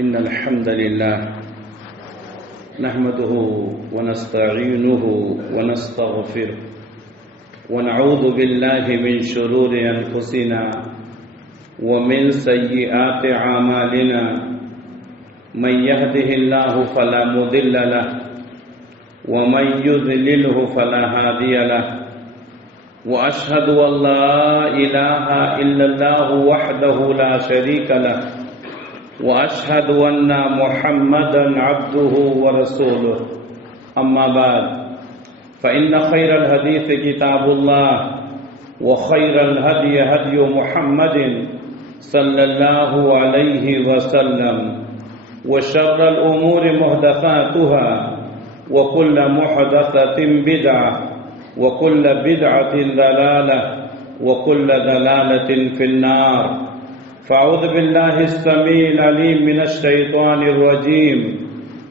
إن الحمد لله نحمده ونستعينه ونستغفره ونعوذ بالله من شرور أنفسنا ومن سيئات أعمالنا من يهده الله فلا مضل له ومن يضلله فلا هادي له وأشهد أن لا إله إلا الله وحده لا شريك له وأشهد أن محمدا عبده ورسوله أما بعد فإن خير الحديث كتاب الله وخير الهدي هدي محمد صلى الله عليه وسلم وشر الأمور محدثاتها وكل محدثة بدعة وكل بدعة ضلالة وكل ضلالة في النار فأعوذ بالله السميع العليم من الشيطان الرجيم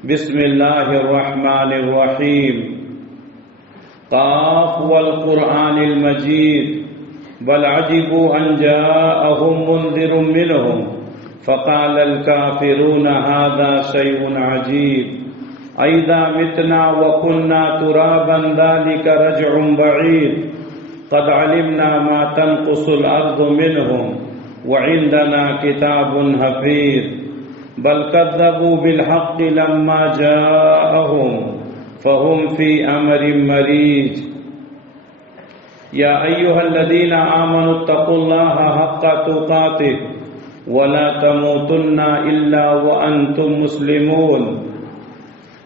بسم الله الرحمن الرحيم قاف والقرآن المجيد بل عجبوا أن جاءهم منذر منهم فقال الكافرون هذا شيء عجيب أئذا متنا وكنا ترابا ذلك رجع بعيد قد علمنا ما تنقص الأرض منهم وعندنا كتاب حفيظ بل كذبوا بالحق لما جاءهم فهم في أمر مريج يا أيها الذين آمنوا اتقوا الله حق تقاته ولا تموتن إلا وأنتم مسلمون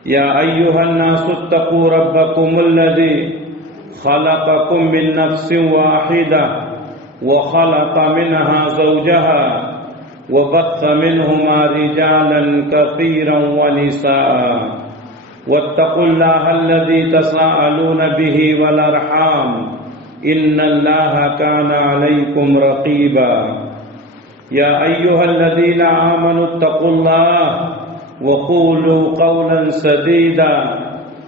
يا أيها الناس اتقوا ربكم الذي خلقكم من نفس واحدة وخلق منها زوجها وبث منهما رجالا كثيرا ونساء واتقوا الله الذي تساءلون به والأرحام إن الله كان عليكم رقيبا يا أيها الذين آمنوا اتقوا الله وقولوا قولا سديدا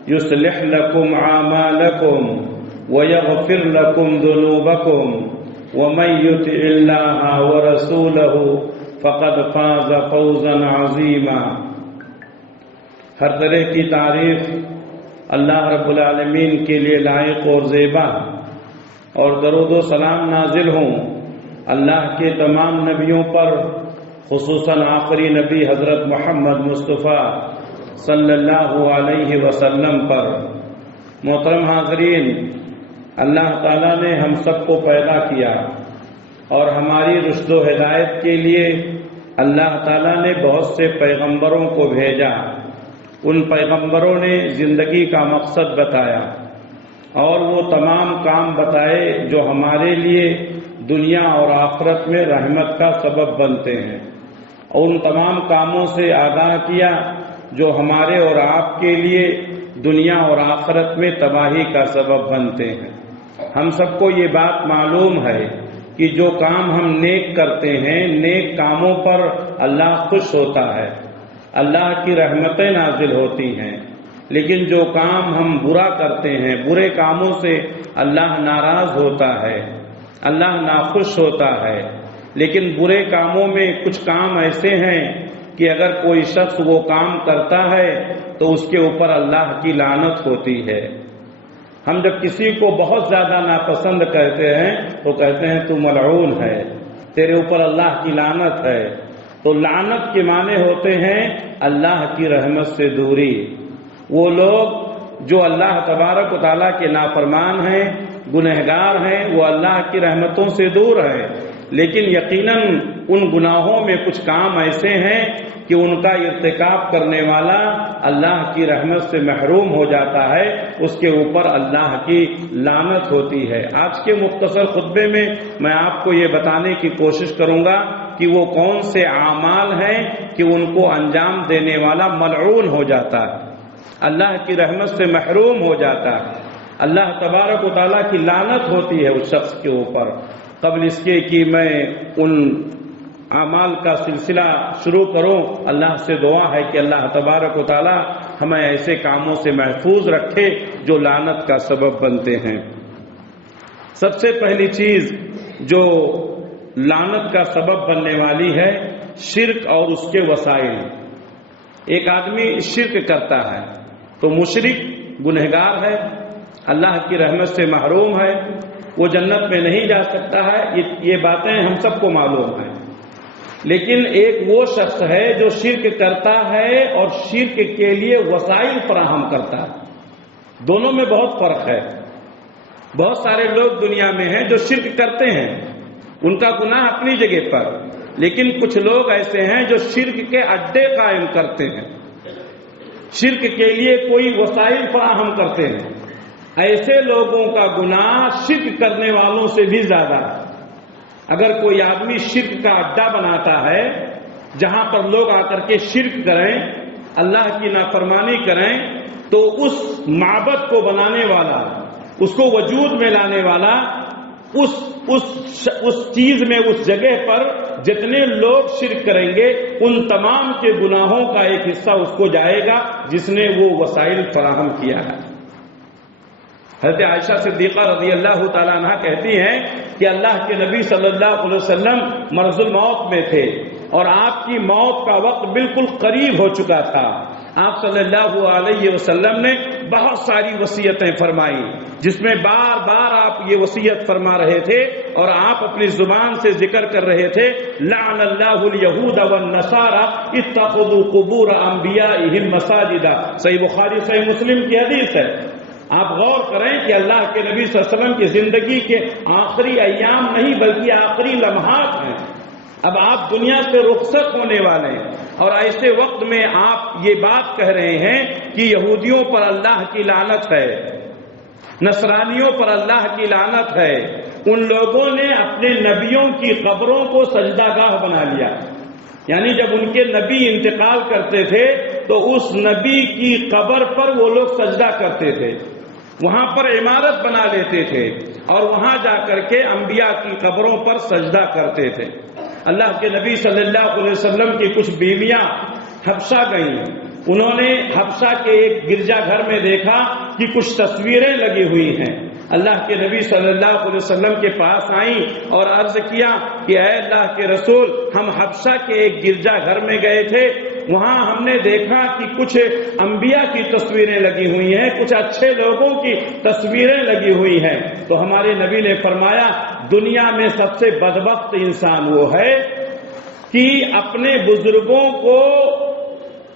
يصلح لكم أعمالكم ويغفر لكم ذنوبكم ومن يطع الله ورسوله فقد فاز فوزا عظيما ہر طرح کی تعریف اللہ رب العالمین کے لیے لائق اور زیبا اور درود و سلام نازل ہوں اللہ کے تمام نبیوں پر خصوصاً آخری نبی حضرت محمد مصطفیٰ صلی اللہ علیہ وسلم پر۔ محترم حاضرین، اللہ تعالیٰ نے ہم سب کو پیدا کیا اور ہماری رشد و ہدایت کے لیے اللہ تعالیٰ نے بہت سے پیغمبروں کو بھیجا۔ ان پیغمبروں نے زندگی کا مقصد بتایا اور وہ تمام کام بتائے جو ہمارے لیے دنیا اور آخرت میں رحمت کا سبب بنتے ہیں، اور ان تمام کاموں سے آگاہ کیا جو ہمارے اور آپ کے لیے دنیا اور آخرت میں تباہی کا سبب بنتے ہیں۔ ہم سب کو یہ بات معلوم ہے کہ جو کام ہم نیک کرتے ہیں، نیک کاموں پر اللہ خوش ہوتا ہے، اللہ کی رحمتیں نازل ہوتی ہیں، لیکن جو کام ہم برا کرتے ہیں، برے کاموں سے اللہ ناراض ہوتا ہے، اللہ ناخوش ہوتا ہے۔ لیکن برے کاموں میں کچھ کام ایسے ہیں کہ اگر کوئی شخص وہ کام کرتا ہے تو اس کے اوپر اللہ کی لعنت ہوتی ہے۔ ہم جب کسی کو بہت زیادہ ناپسند کہتے ہیں تو کہتے ہیں تو ملعون ہے، تیرے اوپر اللہ کی لعنت ہے۔ تو لعنت کے معنی ہوتے ہیں اللہ کی رحمت سے دوری۔ وہ لوگ جو اللہ تبارک و تعالیٰ کے نافرمان ہیں، گنہگار ہیں، وہ اللہ کی رحمتوں سے دور ہیں، لیکن یقیناً ان گناہوں میں کچھ کام ایسے ہیں کہ ان کا ارتکاب کرنے والا اللہ کی رحمت سے محروم ہو جاتا ہے، اس کے اوپر اللہ کی لعنت ہوتی ہے۔ آج کے مختصر خطبے میں میں آپ کو یہ بتانے کی کوشش کروں گا کہ وہ کون سے اعمال ہیں کہ ان کو انجام دینے والا ملعون ہو جاتا ہے، اللہ کی رحمت سے محروم ہو جاتا ہے، اللہ تبارک و تعالیٰ کی لعنت ہوتی ہے اس شخص کے اوپر۔ قبل اس کے کہ میں ان اعمال کا سلسلہ شروع کروں، اللہ سے دعا ہے کہ اللہ تبارک و تعالیٰ ہمیں ایسے کاموں سے محفوظ رکھے جو لعنت کا سبب بنتے ہیں۔ سب سے پہلی چیز جو لعنت کا سبب بننے والی ہے شرک اور اس کے وسائل۔ ایک آدمی شرک کرتا ہے تو مشرک گنہگار ہے، اللہ کی رحمت سے محروم ہے، وہ جنت میں نہیں جا سکتا ہے، یہ باتیں ہم سب کو معلوم ہیں۔ لیکن ایک وہ شخص ہے جو شرک کرتا ہے اور شرک کے لیے وسائل فراہم کرتا ہے، دونوں میں بہت فرق ہے۔ بہت سارے لوگ دنیا میں ہیں جو شرک کرتے ہیں، ان کا گناہ اپنی جگہ پر، لیکن کچھ لوگ ایسے ہیں جو شرک کے اڈے قائم کرتے ہیں، شرک کے لیے کوئی وسائل فراہم کرتے ہیں۔ ایسے لوگوں کا گناہ شرک کرنے والوں سے بھی زیادہ ہے۔ اگر کوئی آدمی شرک کا اڈا بناتا ہے جہاں پر لوگ آ کر کے شرک کریں، اللہ کی نافرمانی کریں، تو اس معبد کو بنانے والا، اس کو وجود میں لانے والا، اس چیز میں، اس جگہ پر جتنے لوگ شرک کریں گے ان تمام کے گناہوں کا ایک حصہ اس کو جائے گا جس نے وہ وسائل فراہم کیا ہے۔ حضرت عائشہ صدیقہ رضی اللہ تعالیٰ عنہ کہتی ہیں کہ اللہ کے نبی صلی اللہ علیہ وسلم مرض الموت میں تھے اور آپ کی موت کا وقت بالکل قریب ہو چکا تھا۔ آپ صلی اللہ علیہ وسلم نے بہت ساری وصیتیں فرمائی، جس میں بار بار آپ یہ وصیت فرما رہے تھے اور آپ اپنی زبان سے ذکر کر رہے تھے، لعن اللہ الیہود والنصارى اتخذوا قبور انبیائہم مساجدا۔ صحیح بخاری صحیح مسلم کی حدیث ہے۔ آپ غور کریں کہ اللہ کے نبی صلی اللہ علیہ وسلم کی زندگی کے آخری ایام نہیں بلکہ آخری لمحات ہیں، اب آپ دنیا سے رخصت ہونے والے ہیں، اور ایسے وقت میں آپ یہ بات کہہ رہے ہیں کہ یہودیوں پر اللہ کی لعنت ہے، نصرانیوں پر اللہ کی لعنت ہے۔ ان لوگوں نے اپنے نبیوں کی قبروں کو سجدہ گاہ بنا لیا، یعنی جب ان کے نبی انتقال کرتے تھے تو اس نبی کی قبر پر وہ لوگ سجدہ کرتے تھے، وہاں پر عمارت بنا لیتے تھے اور وہاں جا کر کے انبیاء کی قبروں پر سجدہ کرتے تھے۔ اللہ کے نبی صلی اللہ علیہ وسلم کی کچھ بیویاں حبشہ گئیں، انہوں نے حبشہ کے ایک گرجا گھر میں دیکھا کہ کچھ تصویریں لگی ہوئی ہیں۔ اللہ کے نبی صلی اللہ علیہ وسلم کے پاس آئیں اور عرض کیا کہ اے اللہ کے رسول، ہم حبشہ کے ایک گرجا گھر میں گئے تھے، وہاں ہم نے دیکھا کہ کچھ انبیاء کی تصویریں لگی ہوئی ہیں، کچھ اچھے لوگوں کی تصویریں لگی ہوئی ہیں۔ تو ہمارے نبی نے فرمایا، دنیا میں سب سے بدبخت انسان وہ ہے کہ اپنے بزرگوں کو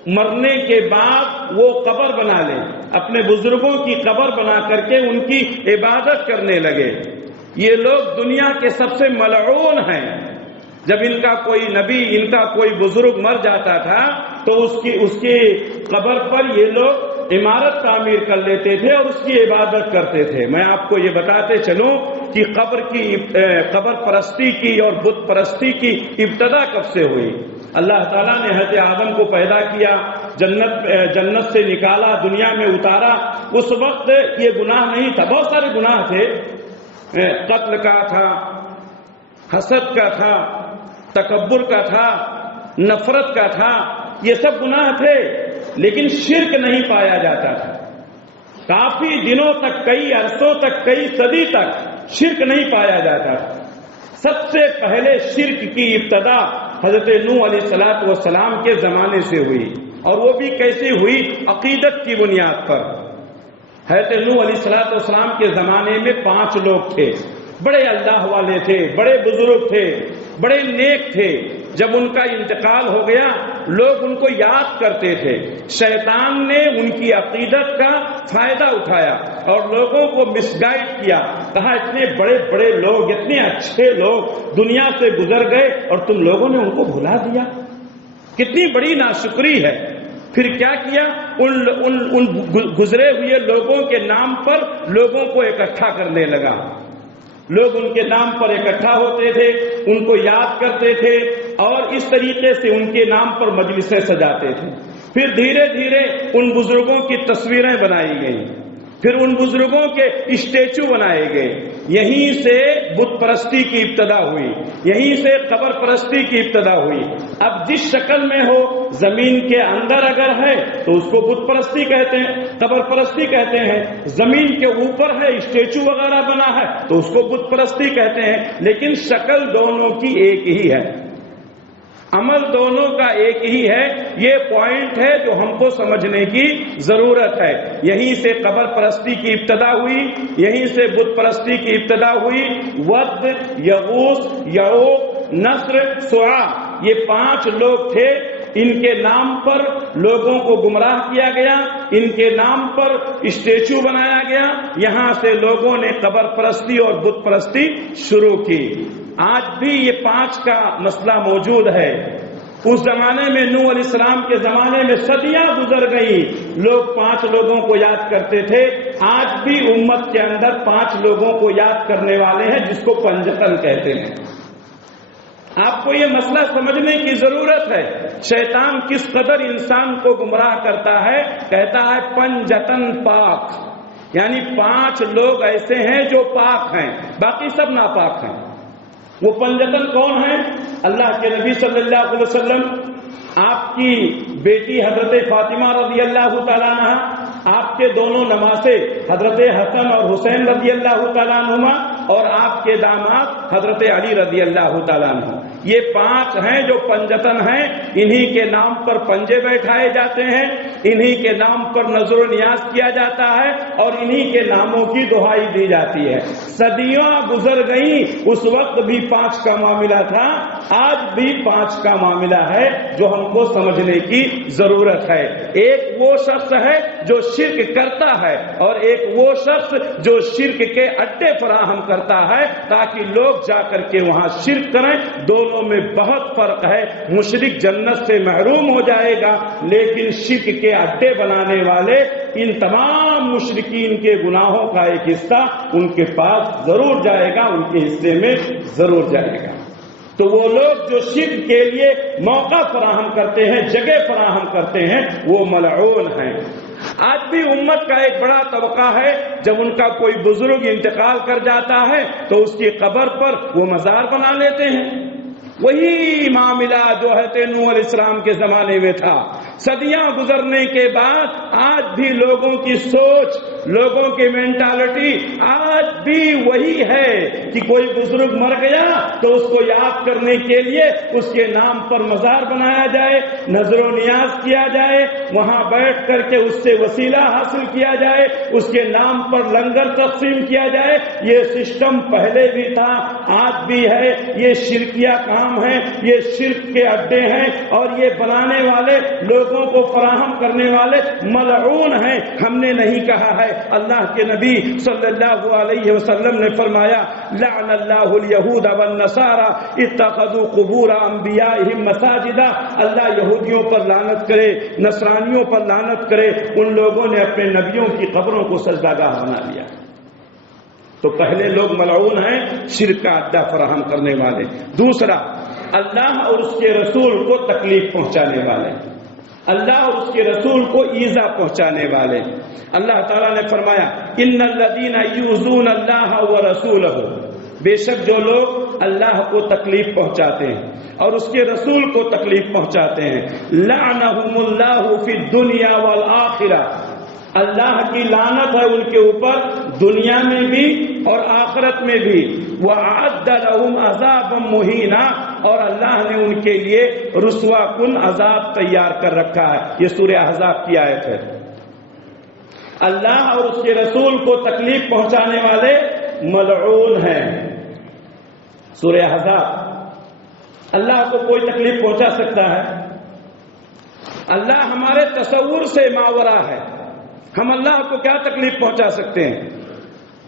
مرنے کے بعد وہ قبر بنا لے، اپنے بزرگوں کی قبر بنا کر کے ان کی عبادت کرنے لگے۔ یہ لوگ دنیا کے سب سے ملعون ہیں۔ جب ان کا کوئی نبی، ان کا کوئی بزرگ مر جاتا تھا تو اس کی قبر پر یہ لوگ عمارت تعمیر کر لیتے تھے اور اس کی عبادت کرتے تھے۔ میں آپ کو یہ بتاتے چلوں کہ قبر پرستی کی اور بت پرستی کی ابتدا کب سے ہوئی۔ اللہ تعالیٰ نے حضرت آدم کو پیدا کیا، جنت سے نکالا، دنیا میں اتارا، اس وقت یہ گناہ نہیں تھا، بہت سارے گناہ تھے، قتل کا تھا، حسد کا تھا، تکبر کا تھا، نفرت کا تھا، یہ سب گناہ تھے، لیکن شرک نہیں پایا جاتا تھا۔ کافی دنوں تک، کئی عرصوں تک، کئی صدی تک شرک نہیں پایا جاتا تھا۔ سب سے پہلے شرک کی ابتدا حضرت نوح علیہ السلام کے زمانے سے ہوئی، اور وہ بھی کیسی ہوئی؟ عقیدت کی بنیاد پر۔ حضرت نوح علیہ السلام کے زمانے میں 5 لوگ تھے، بڑے اللہ والے تھے، بڑے بزرگ تھے، بڑے نیک تھے۔ جب ان کا انتقال ہو گیا لوگ ان کو یاد کرتے تھے، شیطان نے ان کی عقیدت کا فائدہ اٹھایا اور لوگوں کو مس گائیڈ کیا، کہا اتنے بڑے بڑے لوگ، اتنے اچھے لوگ دنیا سے گزر گئے اور تم لوگوں نے ان کو بھلا دیا، کتنی بڑی ناشکری ہے۔ پھر کیا کیا؟ ان گزرے ہوئے لوگوں کے نام پر لوگوں کو اکٹھا کرنے لگا، لوگ ان کے نام پر اکٹھا ہوتے تھے، ان کو یاد کرتے تھے اور اس طریقے سے ان کے نام پر مجلسیں سجاتے تھے۔ پھر دھیرے دھیرے ان بزرگوں کی تصویریں بنائی گئیں، پھر ان بزرگوں کے اسٹیچو بنائے گئے۔ یہیں سے بت پرستی کی ابتدا ہوئی، یہیں سے قبر پرستی کی ابتدا ہوئی۔ اب جس شکل میں ہو، زمین کے اندر اگر ہے تو اس کو بت پرستی کہتے ہیں، قبر پرستی کہتے ہیں، زمین کے اوپر ہے، اسٹیچو وغیرہ بنا ہے تو اس کو بت پرستی کہتے ہیں، لیکن شکل دونوں کی ایک ہی ہے۔ عمل دونوں کا ایک ہی ہے. یہ پوائنٹ ہے جو ہم کو سمجھنے کی ضرورت ہے. یہیں سے قبر پرستی کی ابتدا ہوئی, یہیں سے بت پرستی کی ابتدا ہوئی. ود, یغوث, یعوق, نصر, سواع, یہ 5 لوگ تھے. ان کے نام پر لوگوں کو گمراہ کیا گیا, ان کے نام پر اسٹیچو بنایا گیا. یہاں سے لوگوں نے قبر پرستی اور بت پرستی شروع کی. آج بھی یہ 5 کا مسئلہ موجود ہے. اس زمانے میں نوح علیہ السلام کے زمانے میں صدیاں گزر گئی, لوگ 5 لوگوں کو یاد کرتے تھے. آج بھی امت کے اندر 5 لوگوں کو یاد کرنے والے ہیں جس کو پنجتن کہتے ہیں. آپ کو یہ مسئلہ سمجھنے کی ضرورت ہے. شیطان کس قدر انسان کو گمراہ کرتا ہے. کہتا ہے پنجتن پاک, یعنی 5 لوگ ایسے ہیں جو پاک ہیں, باقی سب ناپاک ہیں. وہ پنجتن کون ہیں؟ اللہ کے نبی صلی اللہ علیہ وسلم, آپ کی بیٹی حضرت فاطمہ رضی اللہ تعالیٰ عنہ, آپ کے دونوں نواسے حضرت حسن اور حسین رضی اللہ تعالیٰ عنہما, اور آپ کے داماد حضرت علی رضی اللہ تعالیٰ عنہ. یہ 5 ہیں جو پنجتن ہیں. انہی کے نام پر پنجے بیٹھائے جاتے ہیں, انہی کے نام پر نظر و نیاز کیا جاتا ہے, اور انہی کے ناموں کی دہائی دی جاتی ہے. صدیاں گزر گئیں, اس وقت بھی 5 کا معاملہ تھا, آج بھی 5 کا معاملہ ہے جو ہم کو سمجھنے کی ضرورت ہے. ایک وہ شخص ہے جو شرک کرتا ہے, اور ایک وہ شخص جو شرک کے اڈے فراہم کرتا ہے تاکہ لوگ جا کر کے وہاں شرک کریں. دونوں میں بہت فرق ہے. مشرک جنت سے محروم ہو جائے گا, لیکن شرک کے اڈے بنانے والے ان تمام مشرکین کے گناہوں کا ایک حصہ ان کے پاس ضرور جائے گا, ان کے حصے میں ضرور جائے گا. تو وہ لوگ جو شرک کے لیے موقع فراہم کرتے ہیں, جگہ فراہم کرتے ہیں, وہ ملعون ہیں. آج بھی امت کا ایک بڑا طبقہ ہے, جب ان کا کوئی بزرگ انتقال کر جاتا ہے تو اس کی قبر پر وہ مزار بنا لیتے ہیں. وہی معاملہ جو ہے نوح علیہ السلام کے زمانے میں تھا. صدیاں گزرنے کے بعد آج بھی لوگوں کی سوچ, لوگوں کی مینٹالٹی آج بھی وہی ہے کہ کوئی بزرگ مر گیا تو اس کو یاد کرنے کے لیے اس کے نام پر مزار بنایا جائے, نظر و نیاز کیا جائے, وہاں بیٹھ کر کے اس سے وسیلہ حاصل کیا جائے, اس کے نام پر لنگر تقسیم کیا جائے. یہ سسٹم پہلے بھی تھا, آج بھی ہے. یہ شرکیہ کام ہے, یہ شرک کے اڈے ہیں, اور یہ بنانے والے, لوگوں کو فراہم کرنے والے ملعون ہیں. ہم نے نہیں کہا ہے, اللہ کے نبی صلی اللہ علیہ وسلم نے فرمایا لعن اللہ الیہود والنصارى اتخذوا قبور انبیائہم مساجدا. اللہ یہودیوں پر لعنت کرے, نصرانیوں پر لعنت کرے, ان لوگوں نے اپنے نبیوں کی قبروں کو سجدہ بنا لیا. تو پہلے لوگ ملعون ہیں, شرک کا اڈا فراہم کرنے والے. دوسرا, اللہ اور اس کے رسول کو تکلیف پہنچانے والے, اللہ اور اس کے رسول کو ایذا پہنچانے والے. اللہ تعالیٰ نے فرمایا ان الذین یؤذون اللہ ورسولہ, بے شک جو لوگ اللہ کو تکلیف پہنچاتے ہیں اور اس کے رسول کو تکلیف پہنچاتے ہیں, لعنہم اللہ فی الدنیا والآخرہ, اللہ کی لعنت ہے ان کے اوپر دنیا میں بھی اور آخرت میں بھی. وَأَعَدَّ لَهُمْ عَذَابًا مُهِينًا, اور اللہ نے ان کے لیے رسوا کن عذاب تیار کر رکھا ہے. یہ سورہ احزاب کی آیت ہے. اللہ اور اس کے رسول کو تکلیف پہنچانے والے ملعون ہیں. سورہ احزاب. اللہ کو کوئی تکلیف پہنچا سکتا ہے؟ اللہ ہمارے تصور سے ماورا ہے, ہم اللہ کو کیا تکلیف پہنچا سکتے ہیں؟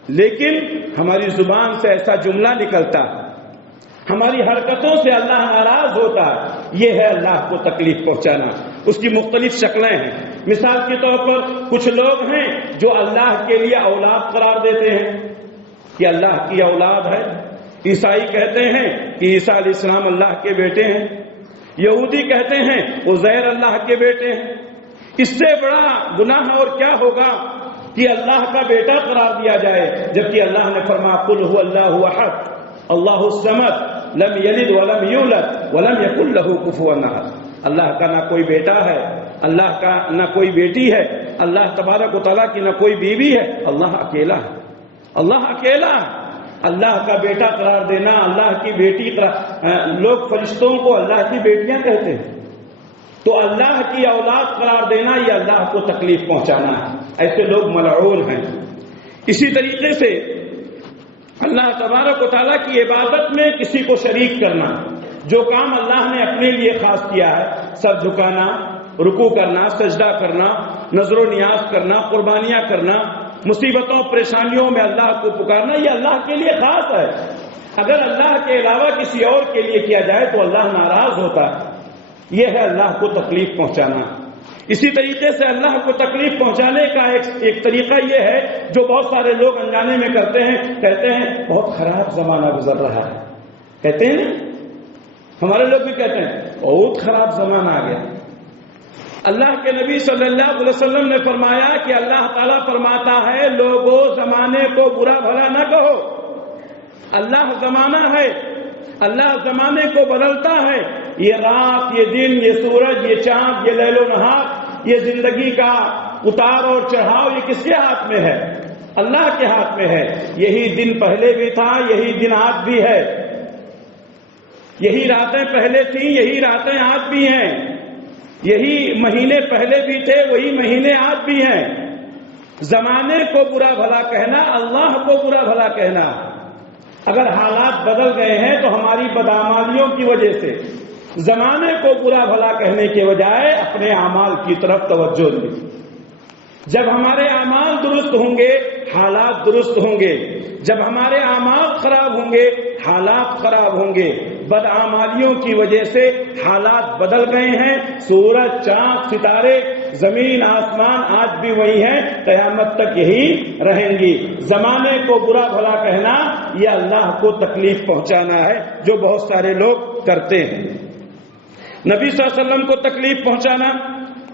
لیکن ہماری زبان سے ایسا جملہ نکلتا, ہماری حرکتوں سے اللہ ناراض ہوتا, یہ ہے اللہ کو تکلیف پہنچانا. اس کی مختلف شکلیں ہیں. مثال کے طور پر کچھ لوگ ہیں جو اللہ کے لیے اولاد قرار دیتے ہیں کہ اللہ کی اولاد ہے. عیسائی کہتے ہیں کہ عیسیٰ علیہ السلام اللہ کے بیٹے ہیں. یہودی کہتے ہیں عزیر اللہ کے بیٹے ہیں. اس سے بڑا گناہ اور کیا ہوگا کہ اللہ کا بیٹا قرار دیا جائے, جبکہ اللہ نے فرمایا قل هو اللہ احد اللہ الصمد لم یلد ولم یولد ولم یکن له کفوا احد. اللہ کا نہ کوئی بیٹا ہے, اللہ کا نہ کوئی بیٹی ہے, اللہ تبارک و تعالیٰ کی نہ کوئی بیوی ہے, اللہ اکیلا ہے. اللہ اکیلا ہے. اللہ کا بیٹا قرار دینا، اللہ کی بیٹی لوگ فرشتوں کو اللہ کی بیٹیاں کہتے ہیں، تو اللہ کی اولاد قرار دینا یہ اللہ کو تکلیف پہنچانا ہے، ایسے لوگ ملعون ہیں۔ اسی طریقے سے اللہ تبارک و تعالیٰ کی عبادت میں کسی کو شریک کرنا، جو کام اللہ نے اپنے لیے خاص کیا ہے، سر جھکانا، رکوع کرنا، سجدہ کرنا، نظر و نیاز کرنا، قربانیاں کرنا، مصیبتوں پریشانیوں میں اللہ کو پکارنا، یہ اللہ کے لیے خاص ہے۔ اگر اللہ کے علاوہ کسی اور کے لیے کیا جائے تو اللہ ناراض ہوتا ہے۔ یہ ہے اللہ کو تکلیف پہنچانا۔ اسی طریقے سے اللہ کو تکلیف پہنچانے کا ایک طریقہ یہ ہے جو بہت سارے لوگ انجانے میں کرتے ہیں، کہتے ہیں بہت خراب زمانہ گزر رہا ہے، کہتے ہیں نا، ہمارے لوگ بھی کہتے ہیں بہت خراب زمانہ آ گیا۔ اللہ کے نبی صلی اللہ علیہ وسلم نے فرمایا کہ اللہ تعالیٰ فرماتا ہے لوگوں زمانے کو برا بھلا نہ کہو، اللہ زمانہ ہے، اللہ زمانے کو بدلتا ہے، یہ رات، یہ دن، یہ سورج، یہ چاند، یہ لیل و نہار، یہ زندگی کا اتار اور چڑھاؤ، یہ کس کے ہاتھ میں ہے؟ اللہ کے ہاتھ میں ہے۔ یہی دن پہلے بھی تھا، یہی دن آج بھی ہے، یہی راتیں پہلے تھیں، یہی راتیں آج بھی ہیں، یہی مہینے پہلے بھی تھے، وہی مہینے آج بھی ہیں۔ زمانے کو برا بھلا کہنا، اللہ کو برا بھلا کہنا، اگر حالات بدل گئے ہیں تو ہماری بدعمالیوں کی وجہ سے، زمانے کو برا بھلا کہنے کے بجائے اپنے اعمال کی طرف توجہ دیں۔ جب ہمارے اعمال درست ہوں گے حالات درست ہوں گے، جب ہمارے اعمال خراب ہوں گے حالات خراب ہوں گے۔ بدعمالیوں کی وجہ سے حالات بدل گئے ہیں، سورج، چاند، ستارے، زمین، آسمان آج بھی وہی ہیں، قیامت تک یہی رہیں گی۔ زمانے کو برا بھلا کہنا یہ اللہ کو تکلیف پہنچانا ہے، جو بہت سارے لوگ کرتے ہیں۔ نبی صلی اللہ علیہ وسلم کو تکلیف پہنچانا،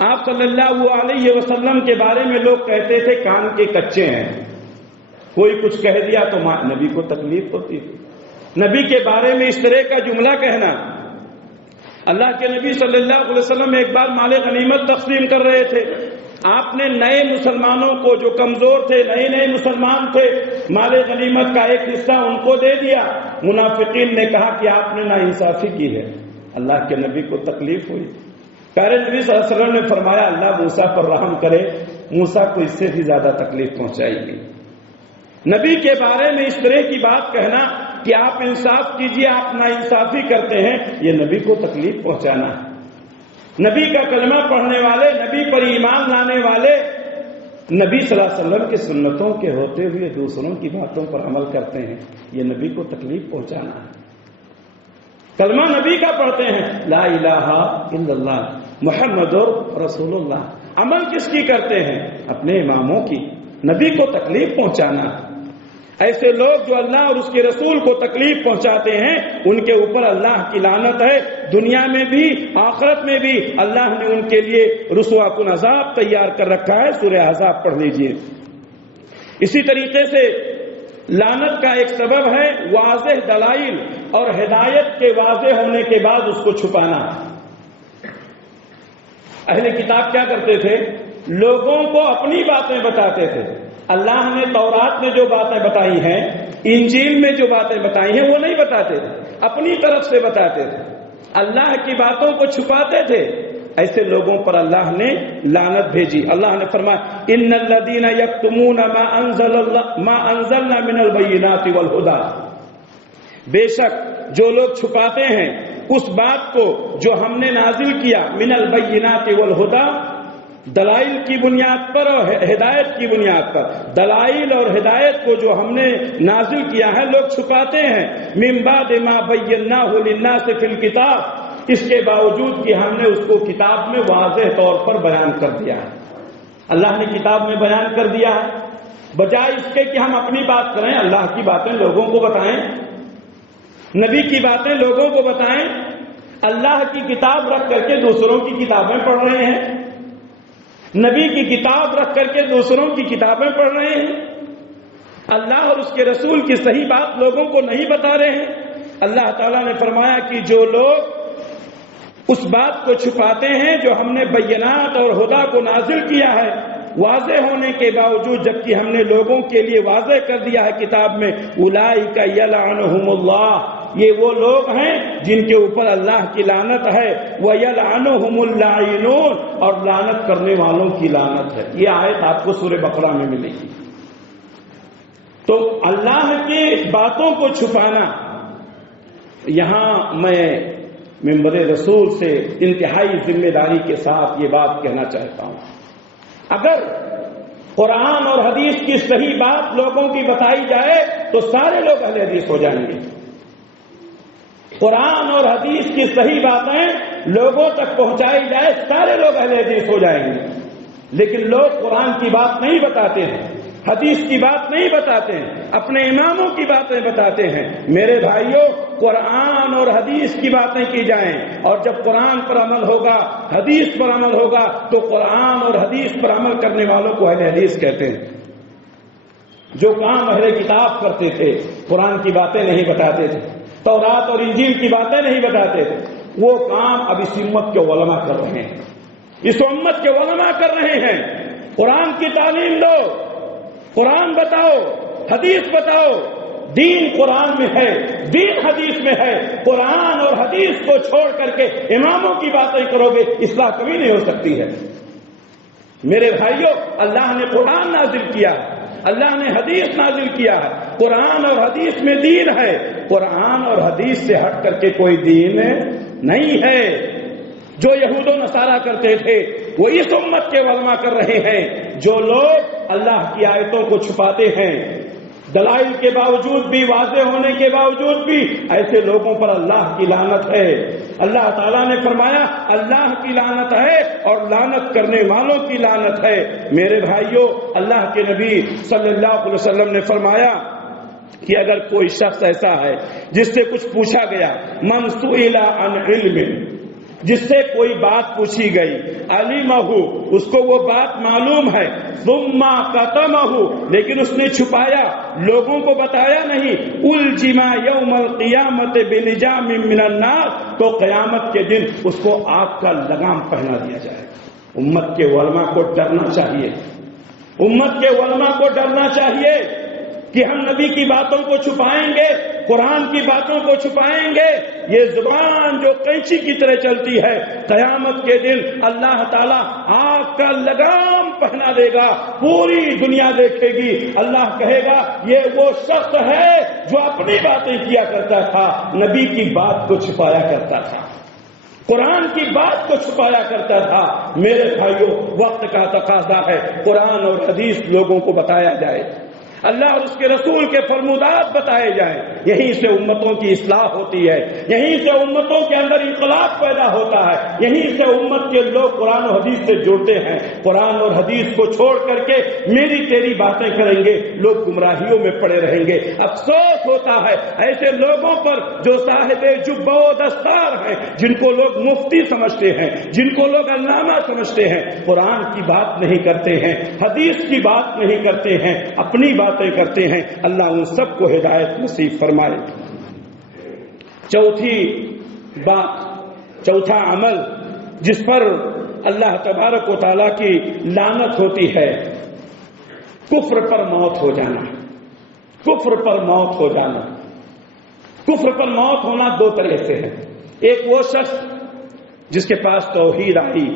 آپ صلی اللہ علیہ وسلم کے بارے میں لوگ کہتے تھے کان کے کچے ہیں، کوئی کچھ کہہ دیا تو نبی کو تکلیف ہوتی تھی۔ نبی کے بارے میں اس طرح کا جملہ کہنا، اللہ کے نبی صلی اللہ علیہ وسلم ایک بار مال غنیمت تقسیم کر رہے تھے، آپ نے نئے مسلمانوں کو، جو کمزور تھے، نئے مسلمان تھے، مال غنیمت کا ایک حصہ ان کو دے دیا۔ منافقین نے کہا کہ آپ نے ناانصافی کی ہے، اللہ کے نبی کو تکلیف ہوئی۔ پیارے نبی صلی اللہ علیہ وسلم نے فرمایا اللہ موسیٰ پر رحم کرے، موسیٰ کو اس سے بھی زیادہ تکلیف پہنچائی گئی۔ نبی کے بارے میں اس طرح کی بات کہنا کہ آپ انصاف کیجئے، آپ ناانصافی کرتے ہیں، یہ نبی کو تکلیف پہنچانا ہے۔ نبی کا کلمہ پڑھنے والے، نبی پر ایمان لانے والے، نبی صلی اللہ علیہ وسلم کی سنتوں کے ہوتے ہوئے دوسروں کی باتوں پر عمل کرتے ہیں، یہ نبی کو تکلیف پہنچانا ہے۔ کلمہ نبی کا پڑھتے ہیں، لا الہ الا اللہ محمد رسول اللہ، عمل کس کی کرتے ہیں؟ اپنے اماموں کی، نبی کو تکلیف پہنچانا ہے۔ ایسے لوگ جو اللہ اور اس کے رسول کو تکلیف پہنچاتے ہیں ان کے اوپر اللہ کی لعنت ہے، دنیا میں بھی آخرت میں بھی اللہ نے ان کے لیے رسوا کن عذاب تیار کر رکھا ہے۔ سورہ احزاب پڑھ لیجئے۔ اسی طریقے سے لعنت کا ایک سبب ہے واضح دلائل اور ہدایت کے واضح ہونے کے بعد اس کو چھپانا۔ اہل کتاب کیا کرتے تھے؟ لوگوں کو اپنی باتیں بتاتے تھے۔ اللہ نے تورات میں جو باتیں بتائی ہیں، انجیل میں جو باتیں بتائی ہیں، وہ نہیں بتاتے تھے، اپنی طرف سے بتاتے تھے، اللہ کی باتوں کو چھپاتے تھے۔ ایسے لوگوں پر اللہ نے لعنت بھیجی۔ اللہ نے فرمایا ان الذین یکتمون ما انزلنا من البینات والہدی، بے شک جو لوگ چھپاتے ہیں اس بات کو جو ہم نے نازل کیا، من البینات والہدی، دلائل کی بنیاد پر اور ہدایت کی بنیاد پر، دلائل اور ہدایت کو جو ہم نے نازل کیا ہے لوگ چھپاتے ہیں۔ من بعد ما بیناہ للناس فی الکتاب، اس کے باوجود کہ ہم نے اس کو کتاب میں واضح طور پر بیان کر دیا ہے۔ اللہ نے کتاب میں بیان کر دیا ہے، بجائے اس کے کہ ہم اپنی بات کریں، اللہ کی باتیں لوگوں کو بتائیں، نبی کی باتیں لوگوں کو بتائیں۔ اللہ کی کتاب رکھ کر کے دوسروں کی کتابیں پڑھ رہے ہیں، نبی کی کتاب رکھ کر کے دوسروں کی کتابیں پڑھ رہے ہیں، اللہ اور اس کے رسول کی صحیح بات لوگوں کو نہیں بتا رہے ہیں۔ اللہ تعالیٰ نے فرمایا کہ جو لوگ اس بات کو چھپاتے ہیں جو ہم نے بینات اور ہدا کو نازل کیا ہے، واضح ہونے کے باوجود جبکہ ہم نے لوگوں کے لیے واضح کر دیا ہے کتاب میں، اولئک یلعنہم اللہ، یہ وہ لوگ ہیں جن کے اوپر اللہ کی لعنت ہے، وَيَلْعَنُهُمُ اللَّاعِنُونَ، اور لعنت کرنے والوں کی لعنت ہے۔ یہ آیت آپ کو سورہ بقرہ میں ملے گی۔ تو اللہ کی باتوں کو چھپانا، یہاں میں منبر رسول سے انتہائی ذمہ داری کے ساتھ یہ بات کہنا چاہتا ہوں، اگر قرآن اور حدیث کی صحیح بات لوگوں کی بتائی جائے تو سارے لوگ اہل حدیث ہو جائیں گے۔ قرآن اور حدیث کی صحیح باتیں لوگوں تک پہنچائی جائے سارے لوگ اہل حدیث ہو جائیں گے، لیکن لوگ قرآن کی بات نہیں بتاتے ہیں، حدیث کی بات نہیں بتاتے ہیں، اپنے اماموں کی باتیں بتاتے ہیں۔ میرے بھائیوں، قرآن اور حدیث کی باتیں کی جائیں، اور جب قرآن پر عمل ہوگا، حدیث پر عمل ہوگا، تو قرآن اور حدیث پر عمل کرنے والوں کو اہل حدیث کہتے ہیں۔ جو کام اہل کتاب کرتے تھے، قرآن کی باتیں نہیں بتاتے تھے، تورات اور انجیل کی باتیں نہیں بتاتے تھے، وہ کام اب اس امت کے علماء کر رہے ہیں، اس امت کے علماء کر رہے ہیں۔ قرآن کی تعلیم دو، قرآن بتاؤ، حدیث بتاؤ، دین قرآن میں ہے، دین حدیث میں ہے۔ قرآن اور حدیث کو چھوڑ کر کے اماموں کی باتیں کرو گے، اصلاح کبھی نہیں ہو سکتی ہے۔ میرے بھائیوں، اللہ نے قرآن نازل کیا ہے، اللہ نے حدیث نازل کیا ہے، قرآن اور حدیث میں دین ہے، قرآن اور حدیث سے ہٹ کر کے کوئی دین نہیں ہے۔ جو یہود و نصارہ کرتے تھے وہ اس امت کے علماء کر رہے ہیں۔ جو لوگ اللہ کی آیتوں کو چھپاتے ہیں، دلائل کے باوجود بھی، واضح ہونے کے باوجود بھی، ایسے لوگوں پر اللہ کی لعنت ہے۔ اللہ تعالیٰ نے فرمایا اللہ کی لعنت ہے اور لعنت کرنے والوں کی لعنت ہے۔ میرے بھائیوں، اللہ کے نبی صلی اللہ علیہ وسلم نے فرمایا کہ اگر کوئی شخص ایسا ہے جس سے کچھ پوچھا گیا، من سئل عن علم، جس سے کوئی بات پوچھی گئی، علمہ، اس کو وہ بات معلوم ہے، ثم کتمہ، لیکن اس نے چھپایا، لوگوں کو بتایا نہیں، الجم یوم القیامت بلجام من النار، تو قیامت کے دن اس کو آگ کا لگام پہنا دیا جائے۔ امت کے علماء کو ڈرنا چاہیے، امت کے علماء کو ڈرنا چاہیے کہ ہم نبی کی باتوں کو چھپائیں گے، قرآن کی باتوں کو چھپائیں گے، یہ زبان جو قینچی کی طرح چلتی ہے، قیامت کے دن اللہ تعالیٰ آگ کا لگام پہنا دے گا، پوری دنیا دیکھے گی، اللہ کہے گا یہ وہ شخص ہے جو اپنی باتیں کیا کرتا تھا، نبی کی بات کو چھپایا کرتا تھا، قرآن کی بات کو چھپایا کرتا تھا۔ میرے بھائیوں، وقت کا تقاضا ہے قرآن اور حدیث لوگوں کو بتایا جائے، اللہ اور اس کے رسول کے فرمودات بتائے جائیں، یہیں سے امتوں کی اصلاح ہوتی ہے، یہیں سے امتوں کے اندر انقلاب پیدا ہوتا ہے، یہیں سے امت کے لوگ قرآن و حدیث سے جڑتے ہیں۔ قرآن اور حدیث کو چھوڑ کر کے میری تیری باتیں کریں گے، لوگ گمراہیوں میں پڑے رہیں گے۔ افسوس ہوتا ہے ایسے لوگوں پر جو صاحب جبہ و دستار ہیں، جن کو لوگ مفتی سمجھتے ہیں، جن کو لوگ علامہ سمجھتے ہیں، قرآن کی بات نہیں کرتے ہیں، حدیث کی بات نہیں کرتے ہیں، اپنی باتیں کرتے ہیں۔ اللہ ان سب کو ہدایت نصیب فرمائے۔ چوتھی بات، چوتھا عمل جس پر اللہ تبارک و تعالیٰ کی لعنت ہوتی ہے، کفر پر موت ہو جانا، کفر پر موت ہو جانا۔ کفر پر موت ہونا دو طرح سے ہے، ایک وہ شخص جس کے پاس توحید آئی،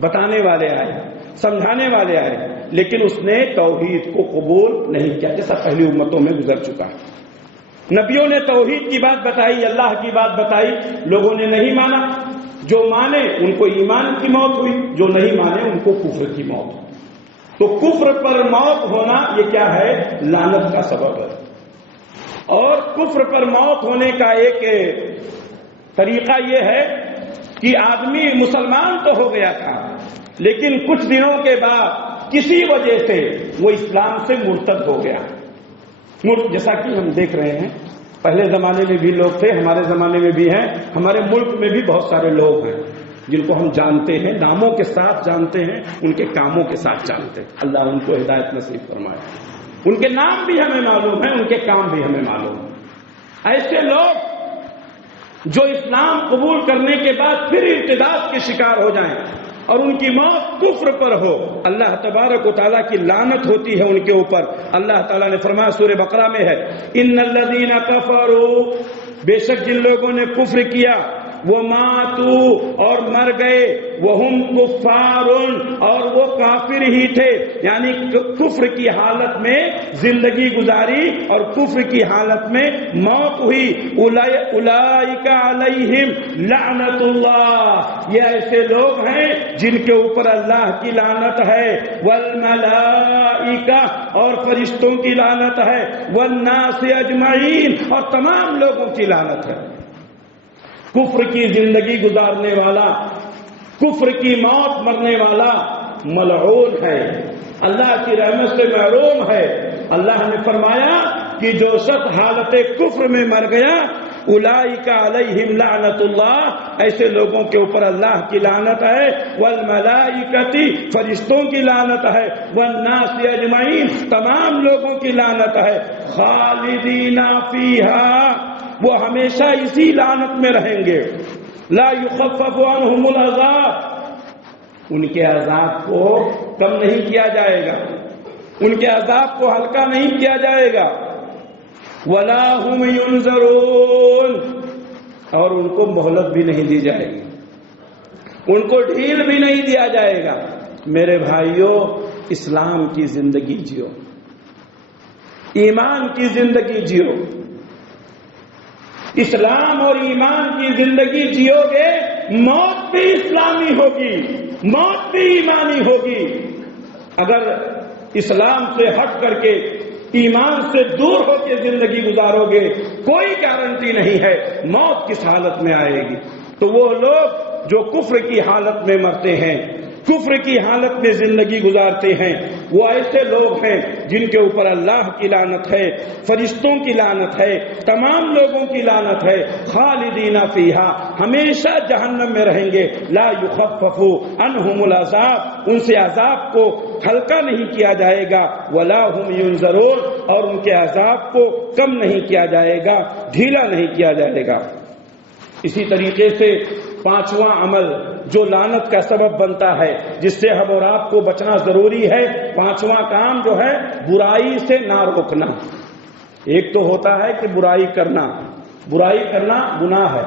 بتانے والے آئے، سمجھانے والے آئے، لیکن اس نے توحید کو قبول نہیں کیا، جیسا پہلی امتوں میں گزر چکا ہے۔ نبیوں نے توحید کی بات بتائی، اللہ کی بات بتائی، لوگوں نے نہیں مانا، جو مانے ان کو ایمان کی موت ہوئی، جو نہیں مانے ان کو کفر کی موت ہوئی۔ تو کفر پر موت ہونا یہ کیا ہے؟ لعنت کا سبب ہے۔ اور کفر پر موت ہونے کا ایک طریقہ یہ ہے کہ آدمی مسلمان تو ہو گیا تھا، لیکن کچھ دنوں کے بعد کسی وجہ سے وہ اسلام سے مرتد ہو گیا۔ جیسا کہ ہم دیکھ رہے ہیں، پہلے زمانے میں بھی لوگ تھے، ہمارے زمانے میں بھی ہیں، ہمارے ملک میں بھی بہت سارے لوگ ہیں جن کو ہم جانتے ہیں، ناموں کے ساتھ جانتے ہیں، ان کے کاموں کے ساتھ جانتے ہیں۔ اللہ ان کو ہدایت نصیب فرمائے۔ ان کے نام بھی ہمیں معلوم ہیں، ان کے کام بھی ہمیں معلوم ہیں۔ ایسے لوگ جو اسلام قبول کرنے کے بعد پھر ارتداد کے شکار ہو جائیں، اور ان کی موت کفر پر ہو، اللہ تبارک و تعالیٰ کی لعنت ہوتی ہے ان کے اوپر۔ اللہ تعالیٰ نے فرمایا سورہ بقرہ میں ہے، ان الذین کفروا، بے شک جن لوگوں نے کفر کیا، وہ ماتو اور مر گئے، وہم کفار اور وہ کافر ہی تھے، یعنی کفر کی حالت میں زندگی گزاری اور کفر کی حالت میں موت ہوئی۔ اولئک علیہم لعنت اللہ، یہ ایسے لوگ ہیں جن کے اوپر اللہ کی لعنت ہے، والملائکہ اور فرشتوں کی لعنت ہے، والناس اجمعین اور تمام لوگوں کی لعنت ہے۔ کفر کی زندگی گزارنے والا، کفر کی موت مرنے والا ملعون ہے، اللہ کی رحمت سے محروم ہے۔ اللہ نے فرمایا کہ جو شخص حالت کفر میں مر گیا، اولئک علیہم لعنت اللہ، ایسے لوگوں کے اوپر اللہ کی لعنت ہے، والملائکۃ فرشتوں کی لعنت ہے، والناس اجمعین تمام لوگوں کی لعنت ہے، خالدین فیہا، وہ ہمیشہ اسی لعنت میں رہیں گے، لا یخفف عنہم العذاب، ان کے عذاب کو کم نہیں کیا جائے گا، ان کے عذاب کو ہلکا نہیں کیا جائے گا، ولا هم ينظرون، اور ان کو مہلت بھی نہیں دی جائے گی، ان کو ڈھیل بھی نہیں دیا جائے گا۔ میرے بھائیوں، اسلام کی زندگی جیو، ایمان کی زندگی جیو، اسلام اور ایمان کی زندگی جیو گے، موت بھی اسلامی ہوگی، موت بھی ایمانی ہوگی۔ اگر اسلام سے ہٹ کر کے ایمان سے دور ہو کے زندگی گزارو گے، کوئی گارنٹی نہیں ہے موت کس حالت میں آئے گی۔ تو وہ لوگ جو کفر کی حالت میں مرتے ہیں، کفر کی حالت میں زندگی گزارتے ہیں، وہ ایسے لوگ ہیں جن کے اوپر اللہ کی لعنت ہے، فرشتوں کی لعنت ہے، تمام لوگوں کی لعنت ہے، خالدین فیہا، ہمیشہ جہنم میں رہیں گے، لا یخفف عنہم العذاب، ان سے عذاب کو ہلکا نہیں کیا جائے گا، ولا هم ینظرون، اور ان کے عذاب کو کم نہیں کیا جائے گا، ڈھیلا نہیں کیا جائے گا۔ اسی طریقے سے پانچواں عمل جو لعنت کا سبب بنتا ہے، جس سے ہم اور آپ کو بچنا ضروری ہے، پانچواں کام جو ہے برائی سے نہ روکنا۔ ایک تو ہوتا ہے کہ برائی کرنا گناہ ہے،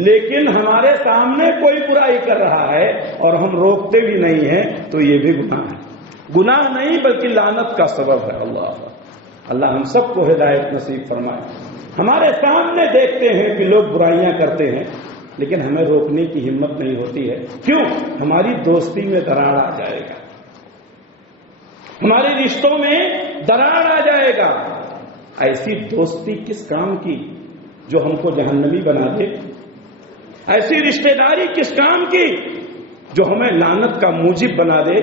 لیکن ہمارے سامنے کوئی برائی کر رہا ہے اور ہم روکتے بھی نہیں ہیں تو یہ بھی گناہ ہے، گناہ نہیں بلکہ لعنت کا سبب ہے۔ اللہ ہم سب کو ہدایت نصیب فرمائے۔ ہمارے سامنے دیکھتے ہیں کہ لوگ برائیاں کرتے ہیں، لیکن ہمیں روکنے کی ہمت نہیں ہوتی ہے، کیوں؟ ہماری دوستی میں دراڑ آ جائے گا، ہمارے رشتوں میں دراڑ آ جائے گا۔ ایسی دوستی کس کام کی جو ہم کو جہنمی بنا دے؟ ایسی رشتہ داری کس کام کی جو ہمیں لعنت کا موجب بنا دے؟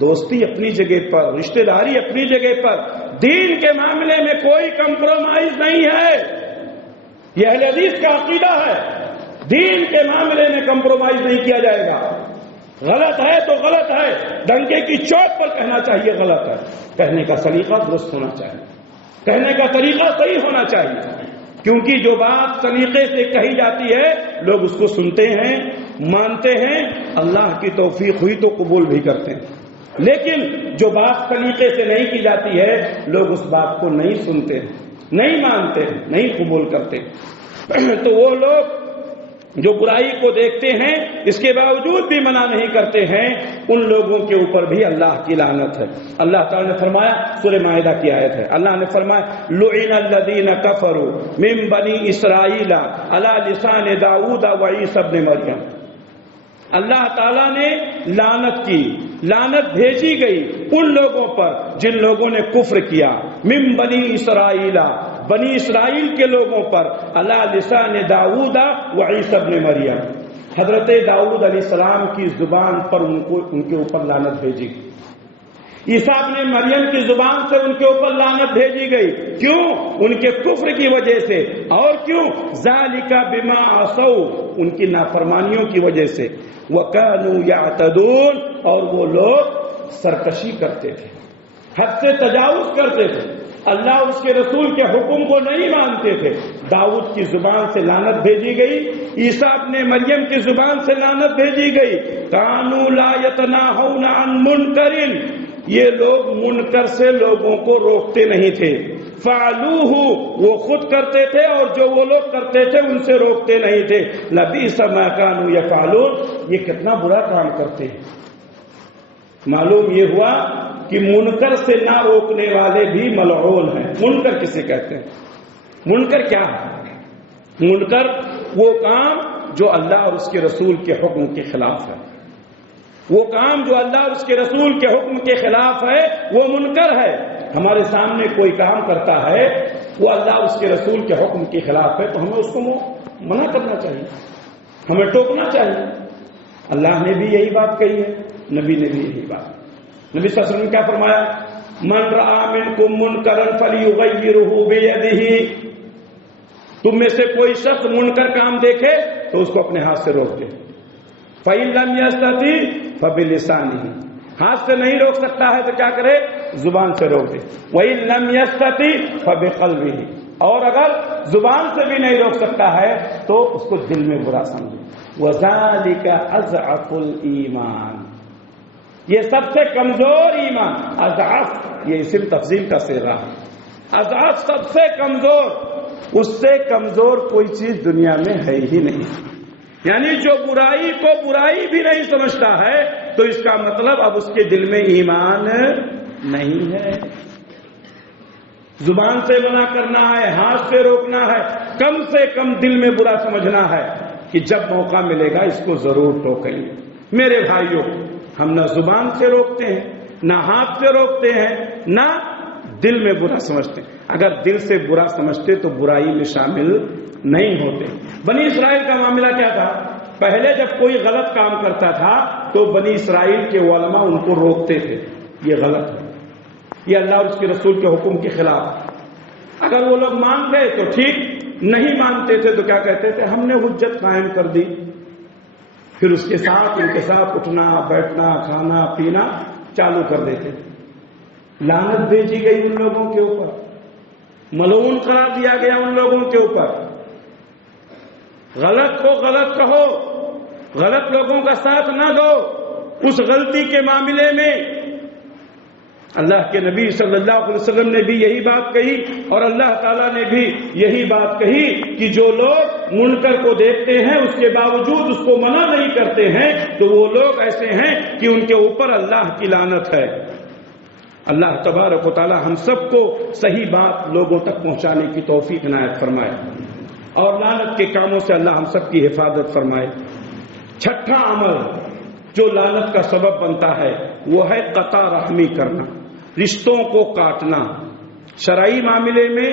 دوستی اپنی جگہ پر، رشتہ داری اپنی جگہ پر، دین کے معاملے میں کوئی کمپرومائز نہیں ہے، یہ اہل حدیث کا عقیدہ ہے، دین کے معاملے میں کمپرومائز نہیں کیا جائے گا۔ غلط ہے تو غلط ہے، ڈنکے کی چوٹ پر کہنا چاہیے غلط ہے، کہنے کا سلیقہ درست ہونا چاہیے، کہنے کا طریقہ صحیح ہونا چاہیے، کیونکہ جو بات سلیقے سے کہی جاتی ہے لوگ اس کو سنتے ہیں، مانتے ہیں، اللہ کی توفیق ہوئی تو قبول بھی کرتے ہیں، لیکن جو بات سلیقے سے نہیں کی جاتی ہے لوگ اس بات کو نہیں سنتے، نہیں مانتے، نہیں قبول کرتے۔ تو وہ لوگ جو برائی کو دیکھتے ہیں اس کے باوجود بھی منع نہیں کرتے ہیں، ان لوگوں کے اوپر بھی اللہ کی لعنت ہے۔ اللہ تعالی نے فرمایا، سورہ مائدہ کی آیت ہے، اللہ نے فرمایا لعن الذین کفروا من بنی اسرائیل علی لسان داؤد و عیسی ابن مریم، اللہ تعالیٰ نے لعنت کی، لعنت بھیجی گئی ان لوگوں پر جن لوگوں نے کفر کیا، من بنی اسرائیل، بنی اسرائیل کے لوگوں پر، علی لسان داؤد و عیسی ابن مریم، حضرت داؤد علیہ السلام کی زبان پر ان کے اوپر لعنت بھیجی گئی، عیسیٰ ابن مریم کی زبان سے ان کے اوپر لعنت بھیجی گئی، کیوں؟ ان کے کفر کی وجہ سے، اور کیوں؟ ذالک بما عصوا، ان کی نافرمانیوں کی وجہ سے، وَكَانُوا يَعْتَدُونَ، اور وہ لوگ سرکشی کرتے تھے، حد سے تجاوز کرتے تھے، اللہ اس کے رسول کے حکم کو نہیں مانتے تھے، داؤد کی زبان سے لعنت بھیجی گئی، عیسیٰ ابن مریم کی زبان سے لعنت بھیجی گئی۔ کانوا لا یتناہون عن منکر، یہ لوگ منکر سے لوگوں کو روکتے نہیں تھے، فعلوہ وہ خود کرتے تھے اور جو وہ لوگ کرتے تھے ان سے روکتے نہیں تھے، لبئس ما کانوا یفعلون، یہ کتنا برا کام کرتے ہیں۔ معلوم یہ ہوا کہ منکر سے نہ روکنے والے بھی ملعون ہیں۔ منکر کسے کہتے ہیں؟ منکر کیا ہے؟ منکر وہ کام جو اللہ اور اس کے رسول کے حکم کے خلاف ہے، وہ کام جو اللہ اور اس کے رسول کے حکم کے خلاف ہے وہ منکر ہے۔ ہمارے سامنے کوئی کام کرتا ہے وہ اللہ اور اس کے رسول کے حکم کے خلاف ہے تو ہمیں اس کو منع کرنا چاہیے، ہمیں ٹوکنا چاہیے۔ اللہ نے بھی یہی بات کہی ہے، نبی نے بھی یہی بات۔ نبی صلی اللہ علیہ وسلم نے کیا فرمایا؟ من رأى منکم منکرا فلیغیرہ بیدہ، تم میں سے کوئی شخص منکر کام دیکھے تو اس کو اپنے ہاتھ سے روک دے، فإن لم يستطع فبلسانہ، ہاتھ سے نہیں روک سکتا ہے تو کیا کرے؟ زبان سے روک دے، وإن لم يستطع فبقلبہ، اور اگر زبان سے بھی نہیں روک سکتا ہے تو اس کو دل میں برا سمجھے، وذالک اضعف الایمان، یہ سب سے کمزور ایمان۔ اضعف یہ اسم تفضیل کا صیغہ ہے، اضعف سب سے کمزور، اس سے کمزور کوئی چیز دنیا میں ہے ہی نہیں۔ یعنی جو برائی کو برائی بھی نہیں سمجھتا ہے تو اس کا مطلب اب اس کے دل میں ایمان نہیں ہے۔ زبان سے منع کرنا ہے، ہاتھ سے روکنا ہے، کم سے کم دل میں برا سمجھنا ہے کہ جب موقع ملے گا اس کو ضرور ٹوکیں گے۔ میرے بھائیوں، ہم نہ زبان سے روکتے ہیں، نہ ہاتھ سے روکتے ہیں، نہ دل میں برا سمجھتے ہیں۔ اگر دل سے برا سمجھتے تو برائی میں شامل نہیں ہوتے۔ بنی اسرائیل کا معاملہ کیا تھا؟ پہلے جب کوئی غلط کام کرتا تھا تو بنی اسرائیل کے علماء ان کو روکتے تھے، یہ غلط ہے، یہ اللہ اور اس کے رسول کے حکم کے خلاف۔ اگر وہ لوگ مان گئے تو ٹھیک، نہیں مانتے تھے تو کیا کہتے تھے؟ ہم نے حجت قائم کر دی، پھر اس کے ساتھ ان کے ساتھ اٹھنا بیٹھنا کھانا پینا چالو کر دیتے تھے۔ لعنت بھیجی گئی ان لوگوں کے اوپر، ملعون قرار دیا گیا ان لوگوں کے اوپر۔ غلط کو غلط کہو، غلط لوگوں کا ساتھ نہ دو۔ اس غلطی کے معاملے میں اللہ کے نبی صلی اللہ علیہ وسلم نے بھی یہی بات کہی اور اللہ تعالیٰ نے بھی یہی بات کہی کہ جو لوگ منکر کو دیکھتے ہیں اس کے باوجود اس کو منع نہیں کرتے ہیں تو وہ لوگ ایسے ہیں کہ ان کے اوپر اللہ کی لعنت ہے۔ اللہ تبارک و تعالی ہم سب کو صحیح بات لوگوں تک پہنچانے کی توفیق عنایت فرمائے اور لعنت کے کاموں سے اللہ ہم سب کی حفاظت فرمائے۔ چھٹا عمل جو لعنت کا سبب بنتا ہے وہ ہے قطع رحمی کرنا، رشتوں کو کاٹنا۔ شرعی معاملے میں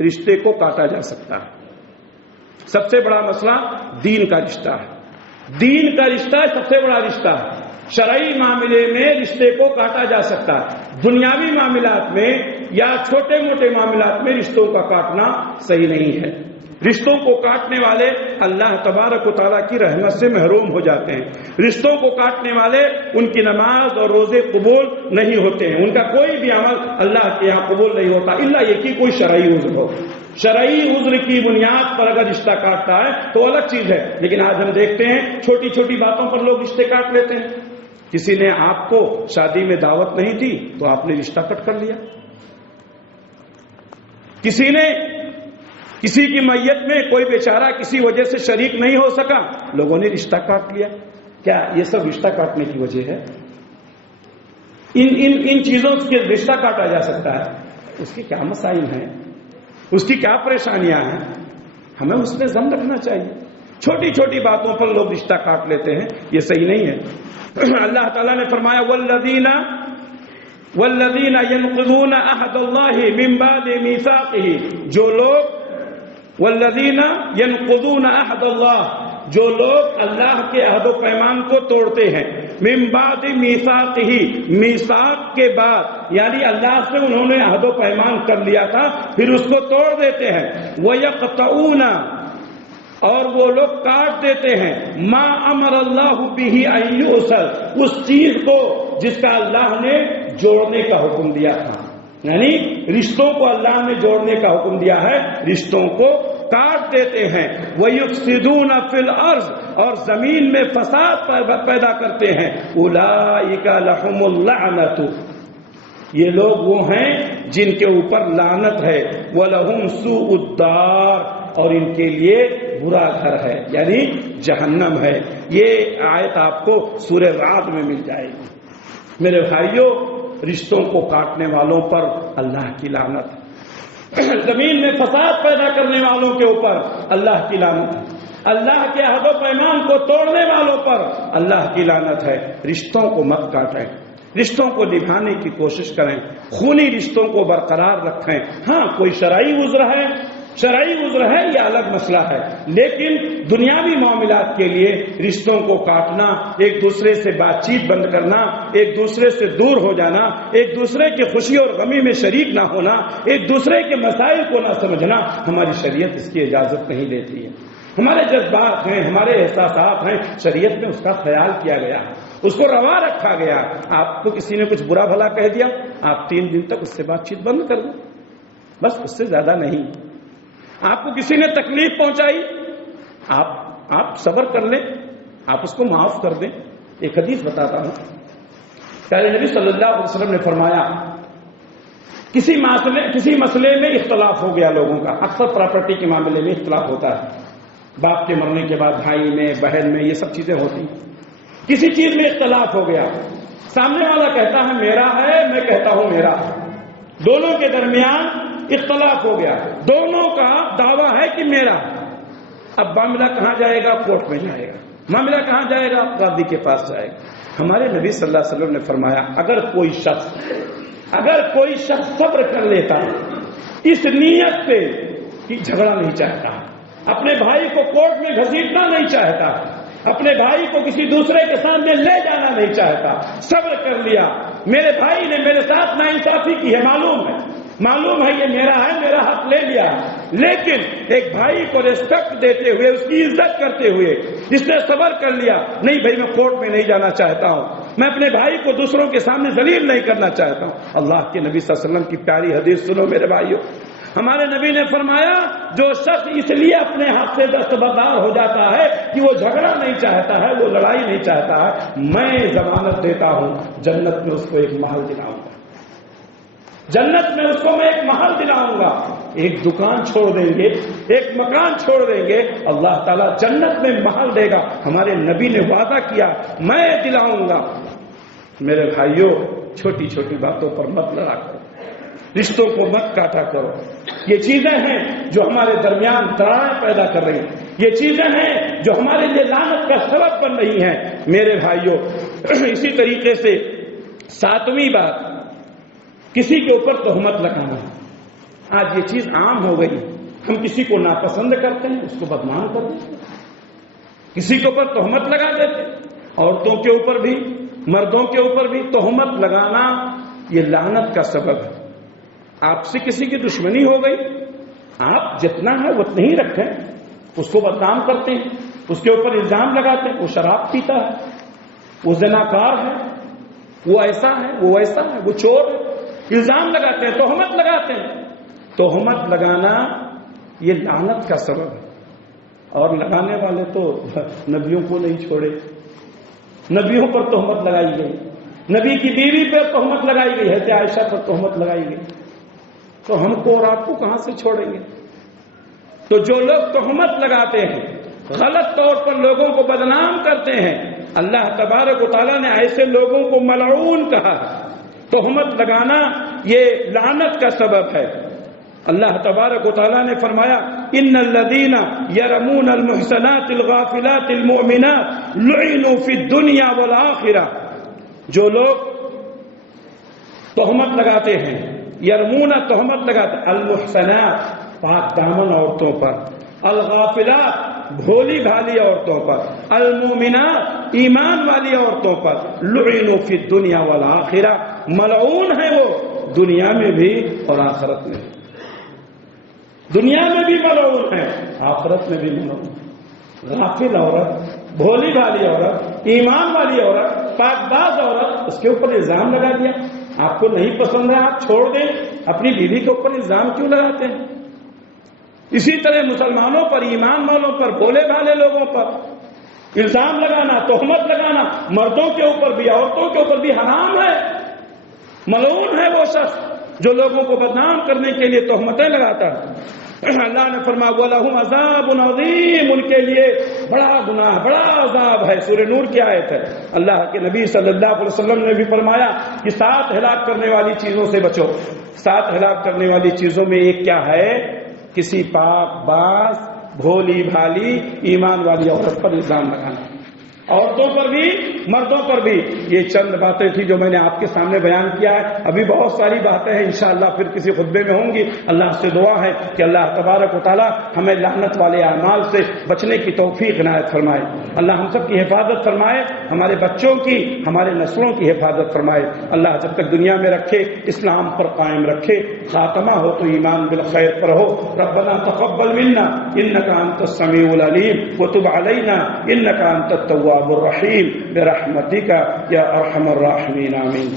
رشتے کو کاٹا جا سکتا ہے۔ سب سے بڑا مسئلہ دین کا رشتہ ہے، دین کا رشتہ سب سے بڑا رشتہ ہے۔ شرعی معاملے میں رشتے کو کاٹا جا سکتا ہے، دنیاوی معاملات میں یا چھوٹے موٹے معاملات میں رشتوں کا کاٹنا صحیح نہیں ہے۔ رشتوں کو کاٹنے والے اللہ تبارک و تعالیٰ کی رحمت سے محروم ہو جاتے ہیں۔ رشتوں کو کاٹنے والے ان کی نماز اور روزے قبول نہیں ہوتے ہیں، ان کا کوئی بھی عمل اللہ کے یہاں قبول نہیں ہوتا الا یہ کہ کوئی شرعی عذر ہو۔ شرعی عذر کی بنیاد پر اگر رشتہ کاٹتا ہے تو الگ چیز ہے، لیکن آج ہم دیکھتے ہیں چھوٹی چھوٹی باتوں پر لوگ رشتے کاٹ لیتے ہیں۔ کسی نے آپ کو شادی میں دعوت نہیں دی تو آپ نے رشتہ کٹ کر لیا، کسی نے کسی کی میت میں کوئی بیچارہ کسی وجہ سے شریک نہیں ہو سکا، لوگوں نے رشتہ کاٹ لیا۔ کیا یہ سب رشتہ کاٹنے کی وجہ ہے؟ ان چیزوں سے رشتہ کاٹا جا سکتا ہے، اس کے کیا مسائل ہیں، اس کی کیا پریشانیاں ہیں، ہمیں اس میں ضم رکھنا چاہیے۔ چھوٹی چھوٹی باتوں پر لوگ رشتہ کاٹ لیتے ہیں، یہ صحیح نہیں ہے۔ اللہ تعالیٰ نے فرمایا والذین ينقضون عہد اللہ من بعد میثاقہ، جو لوگ والذین ينقضون عہد اللہ، جو لوگ اللہ کے عہد و پیمان کو توڑتے ہیں، من بعد میثاقہ، میثاق کے بعد، یعنی اللہ سے انہوں نے عہد و پیمان کر لیا تھا پھر اس کو توڑ دیتے ہیں، وَيَقْطَعُونَ، اور وہ لوگ کاٹ دیتے ہیں، ما امر اللہ بہ ان یوصل، اس چیز کو جس کا اللہ نے جوڑنے کا حکم دیا تھا، یعنی رشتوں کو اللہ نے جوڑنے کا حکم دیا ہے، رشتوں کو کاٹ دیتے ہیں، وَيُفْسِدُونَ فِي الْأَرْضِ اور زمین میں فساد پیدا کرتے ہیں، أُولَئِكَ لَهُمُ اللَّعْنَةُ یہ لوگ وہ ہیں جن کے اوپر لعنت ہے، وَلَهُمْ سُوءُ الدَّارِ اور ان کے لیے برا گھر ہے، یعنی جہنم ہے۔ یہ آیت آپ کو سورہ رعد میں مل جائے گی۔ میرے بھائیوں، رشتوں کو کاٹنے والوں پر اللہ کی لعنت ہے، زمین میں فساد پیدا کرنے والوں کے اوپر اللہ کی لعنت ہے، اللہ کے عہد و پیمان کو توڑنے والوں پر اللہ کی لعنت ہے۔ رشتوں کو مت کاٹیں، رشتوں کو نبھانے کی کوشش کریں، خونی رشتوں کو برقرار رکھیں۔ ہاں کوئی شرعی عذر ہے یہ الگ مسئلہ ہے، لیکن دنیاوی معاملات کے لیے رشتوں کو کاٹنا، ایک دوسرے سے بات چیت بند کرنا، ایک دوسرے سے دور ہو جانا، ایک دوسرے کی خوشی اور غمی میں شریک نہ ہونا، ایک دوسرے کے مسائل کو نہ سمجھنا، ہماری شریعت اس کی اجازت نہیں دیتی ہے۔ ہمارے جذبات ہیں، ہمارے احساسات ہیں، شریعت میں اس کا خیال کیا گیا، اس کو روا رکھا گیا۔ آپ کو کسی نے کچھ برا بھلا کہہ دیا، آپ 3 دن تک اس سے بات چیت بند کر دیں، بس اس سے زیادہ نہیں۔ آپ کو کسی نے تکلیف پہنچائی، آپ صبر کر لیں، آپ اس کو معاف کر دیں۔ ایک حدیث بتاتا ہوں، پہلے نبی صلی اللہ علیہ وسلم نے فرمایا کسی مسئلے میں اختلاف ہو گیا لوگوں کا، اکثر پراپرٹی کے معاملے میں اختلاف ہوتا ہے، باپ کے مرنے کے بعد بھائی میں، بہن میں، یہ سب چیزیں ہوتی ہیں۔ کسی چیز میں اختلاف ہو گیا، سامنے والا کہتا ہے میرا ہے، میں کہتا ہوں میرا ہے، دونوں کے درمیان اختلاف ہو گیا، دونوں کا دعویٰ ہے کہ میرا ہے۔ اب معاملہ کہاں جائے گا؟ کورٹ میں جائے گا۔ معاملہ کہاں جائے گا؟ قاضی کے پاس جائے گا۔ ہمارے نبی صلی اللہ علیہ وسلم نے فرمایا اگر کوئی شخص صبر کر لیتا ہے اس نیت سے کہ جھگڑا نہیں چاہتا، اپنے بھائی کو کورٹ میں گھسیٹنا نہیں چاہتا، اپنے بھائی کو کسی دوسرے کے سامنے لے جانا نہیں چاہتا، صبر کر لیا، میرے بھائی نے میرے ساتھ ناانصافی کی ہے، معلوم ہے یہ میرا ہے، میرا حق لے لیا، لیکن ایک بھائی کو ریسپیکٹ دیتے ہوئے، اس کی عزت کرتے ہوئے جس نے صبر کر لیا، نہیں بھائی میں کورٹ میں نہیں جانا چاہتا ہوں، میں اپنے بھائی کو دوسروں کے سامنے ذلیل نہیں کرنا چاہتا ہوں۔ اللہ کے نبی صلی اللہ علیہ وسلم کی پیاری حدیث سنو میرے بھائیوں، ہمارے نبی نے فرمایا جو شخص اس لیے اپنے ہاتھ سے دستبردار ہو جاتا ہے کہ وہ جھگڑا نہیں چاہتا ہے، وہ لڑائی نہیں چاہتا ہے، میں ضمانت دیتا ہوں جنت میں اس کو ایک محل دلاؤں گا، جنت میں اس کو میں ایک محل دلاؤں گا۔ ایک دکان چھوڑ دیں گے، ایک مکان چھوڑ دیں گے، اللہ تعالیٰ جنت میں محل دے گا۔ ہمارے نبی نے وعدہ کیا میں دلاؤں گا۔ میرے بھائیوں، چھوٹی چھوٹی باتوں پر مت لڑا کرو، رشتوں کو مت کاٹا کرو، یہ چیزیں ہیں جو ہمارے درمیان دراڑیں پیدا کر رہی ہیں، یہ چیزیں ہیں جو ہمارے لیے لعنت کا سبب بن رہی ہیں۔ میرے بھائیوں، اسی طریقے سے 7ویں بات، کسی کے اوپر تہمت لگانا۔ آج یہ چیز عام ہو گئی، ہم کسی کو ناپسند کرتے ہیں، اس کو بدنام کر دیتے ہیں، کسی کے اوپر تہمت لگا دیتے ہیں، عورتوں کے اوپر بھی، مردوں کے اوپر بھی تہمت لگانا یہ لعنت کا سبب ہے۔ آپ سے کسی کی دشمنی ہو گئی، آپ جتنا ہے اتنا ہی رکھیں، اس کو بدنام کرتے ہیں، اس کے اوپر الزام لگاتے ہیں، وہ شراب پیتا ہے، وہ زناکار ہے، وہ ایسا ہے، وہ ویسا ہے، وہ چور ہے، الزام لگاتے ہیں، تہمت لگاتے ہیں۔ تہمت لگانا یہ لعنت کا سبب ہے، اور لگانے والے تو نبیوں کو نہیں چھوڑے، نبیوں پر تہمت لگائی گئی، نبی کی بیوی پر تہمت لگائی گئی، حضرت عائشہ پر تہمت لگائی گئی، تو ہم کو اور آپ کو کہاں سے چھوڑیں گے؟ تو جو لوگ تہمت لگاتے ہیں، غلط طور پر لوگوں کو بدنام کرتے ہیں، اللہ تبارک و تعالیٰ نے ایسے لوگوں کو ملعون کہا ہے۔ تہمت لگانا یہ لعنت کا سبب ہے۔ اللہ تبارک و تعالیٰ نے فرمایا ان الذین یرمون المحصنات الغافلات المؤمنات لعنوا فی الدنیا والآخرہ، جو لوگ تہمت لگاتے ہیں، یرمون تہمت لگاتے، المحصنات پاک دامن عورتوں پر، الغافلات بھولی بھالی عورتوں پر، المؤمنات ایمان والی عورتوں پر، لعنوا فی الدنیا والآخرہ، ملعون ہے وہ دنیا میں بھی اور آخرت میں بھی، دنیا میں بھی ملعون ہے، آخرت میں بھی ملعون۔ غافل عورت، بھولی بھالی عورت، ایمان والی عورت، پاک باز عورت، اس کے اوپر الزام لگا دیا، آپ کو نہیں پسند ہے آپ چھوڑ دیں، اپنی بیوی کے اوپر الزام کیوں لگاتے ہیں؟ اسی طرح مسلمانوں پر، ایمان والوں پر، بولے بھالے لوگوں پر الزام لگانا، تہمت لگانا، مردوں کے اوپر بھی عورتوں کے اوپر بھی حرام ہے۔ ملعون ہے وہ شخص جو لوگوں کو بدنام کرنے کے لیے تہمتیں لگاتا ہے۔ اللہ نے فرمایا وَلَهُمْ عَذَابٌ عَظِيمٌ، ان کے لیے بڑا گناہ، بڑا عذاب ہے۔ سورہ نور کی آیت ہے۔ اللہ کے نبی صلی اللہ علیہ وسلم نے بھی فرمایا کہ 7 ہلاک کرنے والی چیزوں سے بچو۔ 7 ہلاک کرنے والی چیزوں میں ایک کیا ہے؟ کسی پاک باز، بھولی بھالی، ایمان والی عورت پر الزام لگانا، عورتوں پر بھی مردوں پر بھی۔ یہ چند باتیں تھی جو میں نے آپ کے سامنے بیان کیا ہے۔ ابھی بہت ساری باتیں ہیں، انشاءاللہ پھر کسی خطبے میں ہوں گی۔ اللہ سے دعا ہے کہ اللہ تبارک و تعالی ہمیں لعنت والے اعمال سے بچنے کی توفیق عنایت فرمائے۔ اللہ ہم سب کی حفاظت فرمائے، ہمارے بچوں کی، ہمارے نسلوں کی حفاظت فرمائے۔ اللہ جب تک دنیا میں رکھے اسلام پر قائم رکھے، خاتمہ ہو تو ایمان بالخیر پر ہو۔ ربنا تقبل منا انک انت السمیع العلیم وتب علینا انک انت التواب الرحیم برحمتک یا ارحم الراحمین آمین۔